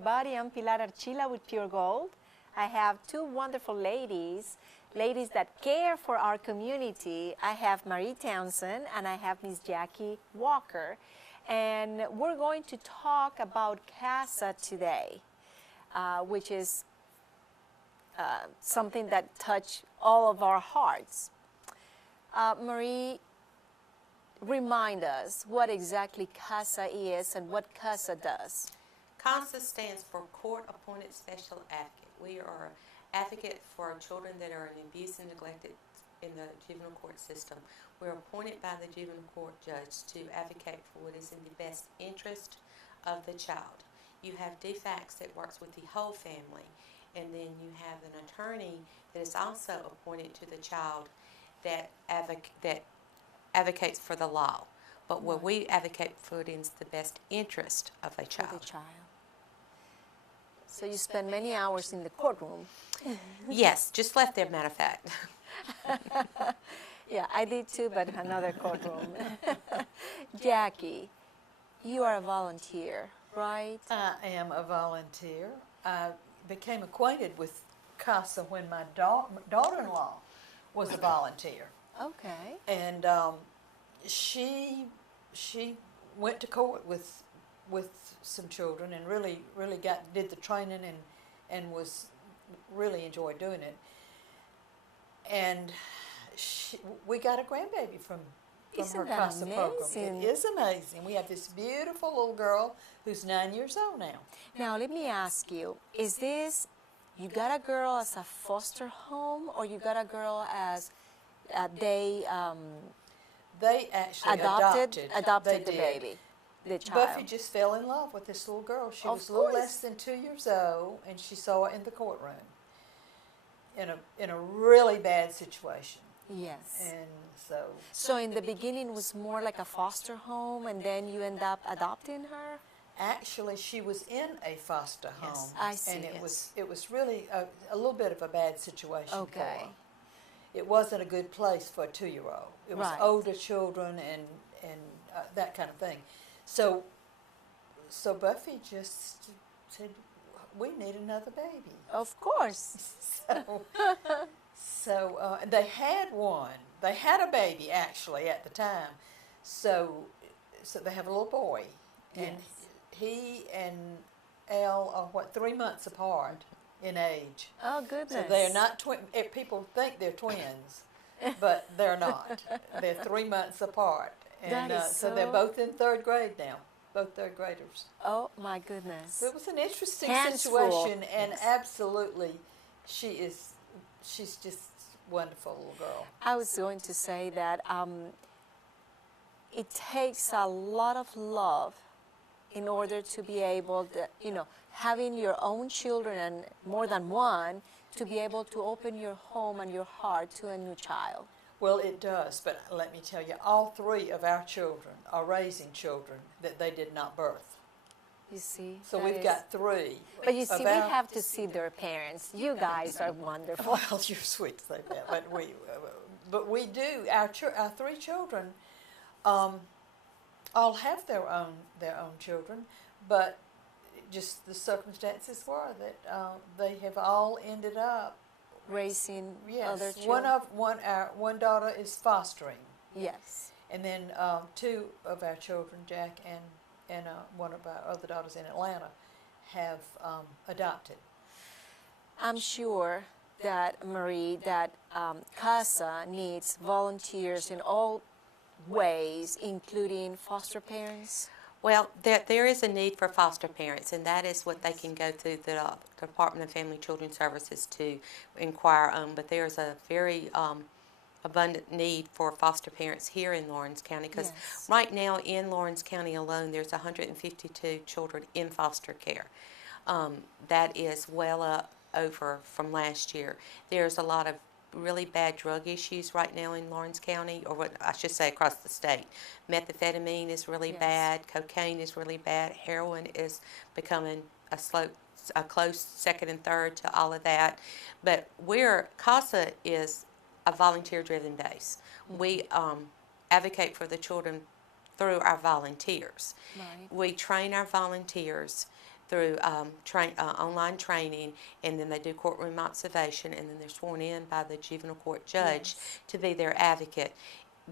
everybody. I'm Pilar Archila with Pure Gold. I have two wonderful ladies that care for our community. I have Marie Townsend and I have Miss Jackie Walker. And we're going to talk about CASA today, which is something that touched all of our hearts. Marie, remind us what exactly CASA is and what CASA does. CASA stands for Court Appointed Special Advocate. We are advocate for children that are abused and neglected in the juvenile court system. We're appointed by the juvenile court judge to advocate for what is in the best interest of the child. You have DFACS that works with the whole family, and then you have an attorney that is also appointed to the child that advocates for the law. But what we advocate for is the best interest of a child. So you spend many hours in the courtroom. Yes, just left there, matter of fact. Yeah, I did too, but another courtroom. Jackie, you are a volunteer, right? I am a volunteer. I became acquainted with CASA when my daughter-in-law was a volunteer. Okay. And she went to court with some children and really did the training and really enjoyed doing it. And we got a grandbaby from her CASA program. It is amazing. We have this beautiful little girl who's 9 years old now. Now let me ask you: is this you got a girl as a foster home, or you got a girl as they actually adopted the baby, the child? Buffy just fell in love with this little girl. She was a little less than 2 years old, and she saw her in the courtroom in a really bad situation. Yes. And so in the beginning it was more like a foster home, and then you end up adopting her? Actually, she was in a foster home. Yes, I see. And it was really a little bit of a bad situation for her. It wasn't a good place for a 2-year-old. It was older children and that kind of thing. So Buffy just said, we need another baby. Of course. So they had one. They had a baby actually at the time. So they have a little boy. And he and Elle are 3 months apart in age. Oh, goodness. So they're not twin. People think they're twins, but they're not. They're 3 months apart. And so they're both in 3rd grade now. Both 3rd graders. Oh, my goodness. So it was an interesting situation, and absolutely, she's just wonderful little girl. I was going to say that it takes a lot of love in order to be able to, having your own children and more than one, to be able to open your home and your heart to a new child. Well, it does, but let me tell you, all 3 of our children are raising children that they did not birth. You see? So we've got 3. But you see, we have to see their parents. You guys are wonderful. Well, you're sweet to say that, but we do. Our 3 children all have their own children, but just the circumstances were that they have all ended up raising other children. One daughter is fostering. Yes. And then 2 of our children, Jack and one of our other daughters in Atlanta, have adopted. I'm sure that, Marie, that CASA needs volunteers in all ways, including foster parents. Well, there is a need for foster parents, and that is what they can go through the Department of Family and Children Services to inquire on. But there's a very abundant need for foster parents here in Lawrence County, because right now in Lawrence County alone there's 152 children in foster care. That is well up over from last year. There's a lot of really bad drug issues right now in Lawrence County, or what I should say across the state. Methamphetamine is really bad, cocaine is really bad, heroin is becoming a close second and third to all of that. But CASA is a volunteer-driven base. We advocate for the children through our volunteers. We train our volunteers through online training, and then they do courtroom observation, and then they're sworn in by the juvenile court judge to be their advocate.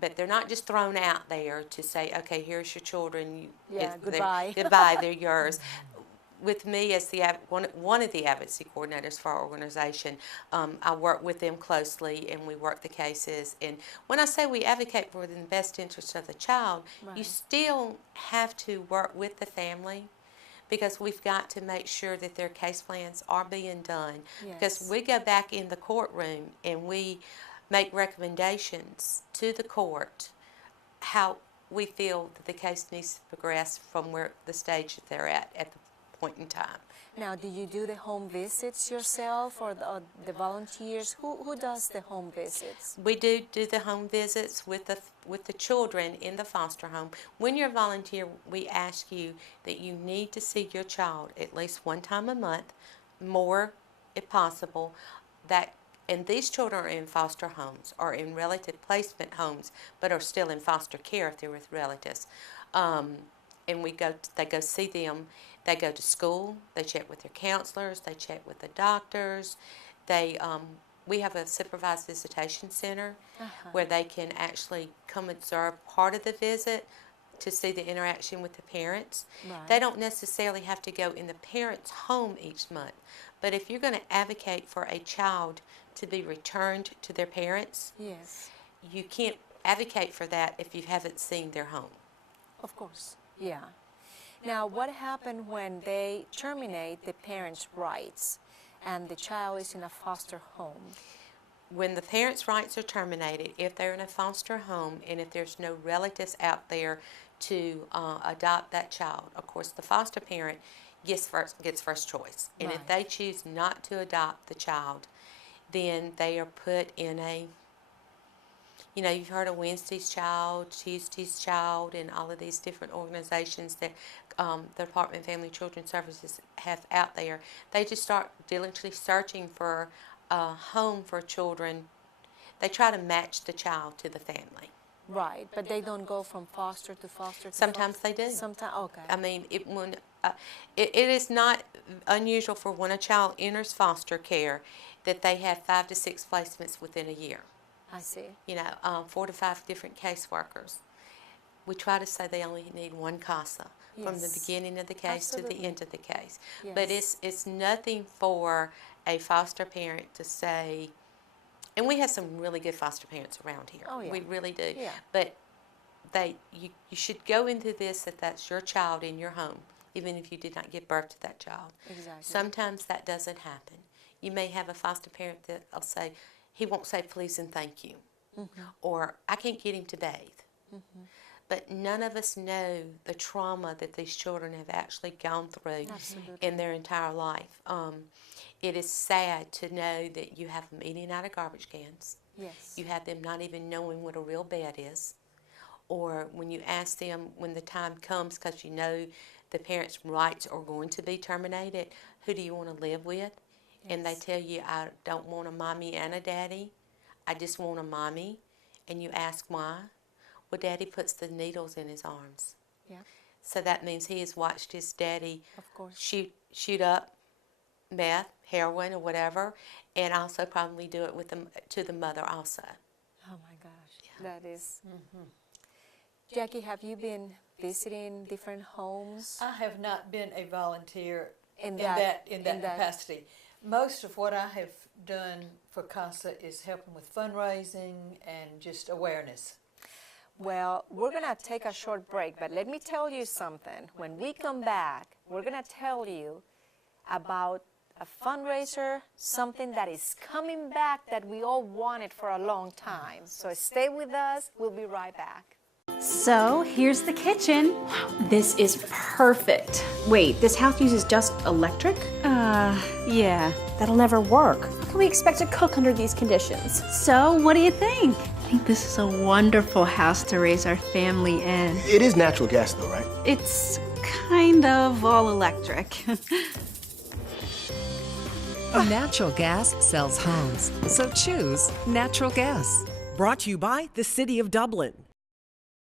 But they're not just thrown out there to say, okay, here's your children. Goodbye. Goodbye, they're yours. With me as the one of the advocacy coordinators for our organization, I work with them closely, and we work the cases. And when I say we advocate for the best interest of the child, you still have to work with the family, because we've got to make sure that their case plans are being done. Because we go back in the courtroom and we make recommendations to the court how we feel that the case needs to progress from where the stage that they're at the point in time. Now, do you do the home visits yourself, or the volunteers? Who does the home visits? We do the home visits with the children in the foster home. When you're a volunteer, we ask you that you need to see your child at least one time a month, more if possible. And these children are in foster homes or in relative placement homes, but are still in foster care if they're with relatives. And they go see them. They go to school. They check with their counselors. They check with the doctors. We have a supervised visitation center where they can actually come observe part of the visit to see the interaction with the parents. They don't necessarily have to go in the parent's home each month. But if you're going to advocate for a child to be returned to their parents, you can't advocate for that if you haven't seen their home. Of course, yeah. Now, what happens when they terminate the parents' rights and the child is in a foster home? When the parents' rights are terminated, if they're in a foster home and if there's no relatives out there to adopt that child, of course, the foster parent gets first choice. And if they choose not to adopt the child, then they are put in a, you've heard of Wednesday's Child, Tuesday's Child, and all of these different organizations that the Department of Family and Children Services have out there. They just start diligently searching for a home for children. They try to match the child to the family. Right, but they don't go from foster to foster to Sometimes foster? they do. Sometimes, okay. I mean, it is not unusual for when a child enters foster care that they have 5 to 6 placements within a year. I see. 4 to 5 different caseworkers. We try to say they only need one CASA from the beginning of the case to the end of the case. But it's nothing for a foster parent to say, and we have some really good foster parents around here. Oh, yeah. We really do. Yeah. But you should go into this that that's your child in your home, even if you did not give birth to that child. Exactly. Sometimes that doesn't happen. You may have a foster parent that will say, he won't say please and thank you, or I can't get him to bathe. But none of us know the trauma that these children have actually gone through in their entire life. It is sad to know that you have them eating out of garbage cans. Yes. You have them not even knowing what a real bed is. Or when you ask them when the time comes, because you know the parents' rights are going to be terminated, who do you want to live with? And they tell you, I don't want a mommy and a daddy. I just want a mommy. And you ask why? Well, Daddy puts the needles in his arms. Yeah. So that means he has watched his daddy shoot up meth, heroin, or whatever, and also probably do it with to the mother also. Oh my gosh, that is. Jackie, have you been visiting different homes? I have not been a volunteer in that capacity. Most of what I have done for CASA is helping with fundraising and just awareness. Well, we're going to take a short break, but let me tell you something. When we come back, we're going to tell you about a fundraiser, something that is coming back that we all wanted for a long time. So stay with us. We'll be right back. So here's the kitchen. This is perfect. Wait, this house uses just electric? Yeah. That'll never work. How can we expect to cook under these conditions? So what do you think? I think this is a wonderful house to raise our family in. It is natural gas though, right? It's kind of all electric. Natural gas sells homes, so choose natural gas. Brought to you by the City of Dublin.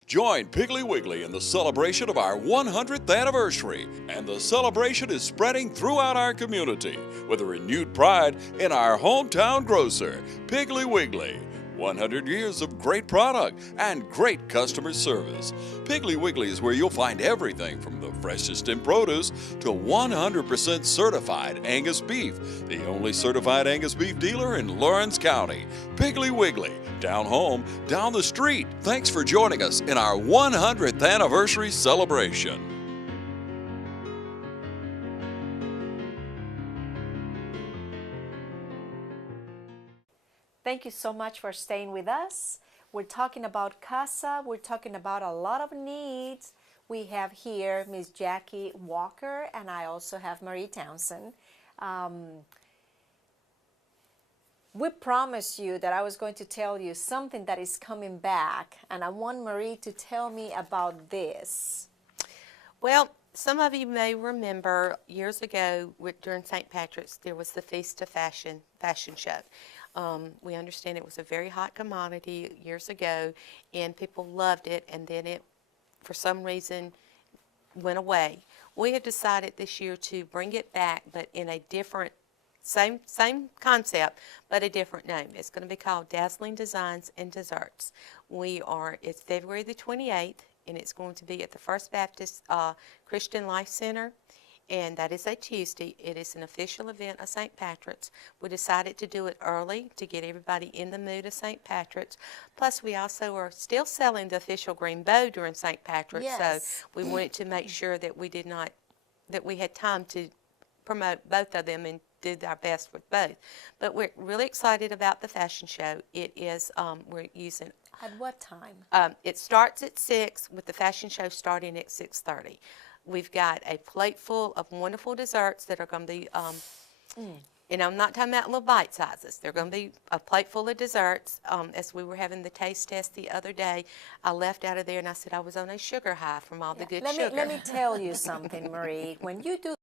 Join Piggly Wiggly in the celebration of our 100th anniversary, and the celebration is spreading throughout our community with a renewed pride in our hometown grocer, Piggly Wiggly. 100 years of great product and great customer service. Piggly Wiggly is where you'll find everything from the freshest in produce to 100% certified Angus beef, the only certified Angus beef dealer in Lawrence County. Piggly Wiggly, down home, down the street. Thanks for joining us in our 100th anniversary celebration. Thank you so much for staying with us. We're talking about CASA. We're talking about a lot of needs. We have here Ms. Jackie Walker, and I also have Marie Townsend. We promised you that I was going to tell you something that is coming back, and I want Marie to tell me about this. Well, some of you may remember years ago during St. Patrick's, there was the Feast of Fashion show. We understand it was a very hot commodity years ago, and people loved it, and then it, for some reason, went away. We have decided this year to bring it back, but in a different, same concept, but a different name. It's going to be called Dazzling Designs and Desserts. It's February the 28th, and it's going to be at the First Baptist Christian Life Center. And that is a Tuesday. It is an official event of St. Patrick's. We decided to do it early to get everybody in the mood of St. Patrick's. Plus, we also are still selling the official green bow during St. Patrick's. Yes. So we wanted to make sure that we had time to promote both of them and do our best with both. But we're really excited about the fashion show. It is, we're using... At what time? It starts at 6 with the fashion show starting at 6:30. We've got a plate full of wonderful desserts that are going to be, and I'm not talking about little bite sizes. They're going to be a plate full of desserts. As we were having the taste test the other day, I left out of there and I said I was on a sugar high from all the good sugar. Let me tell you something, Marie. When you do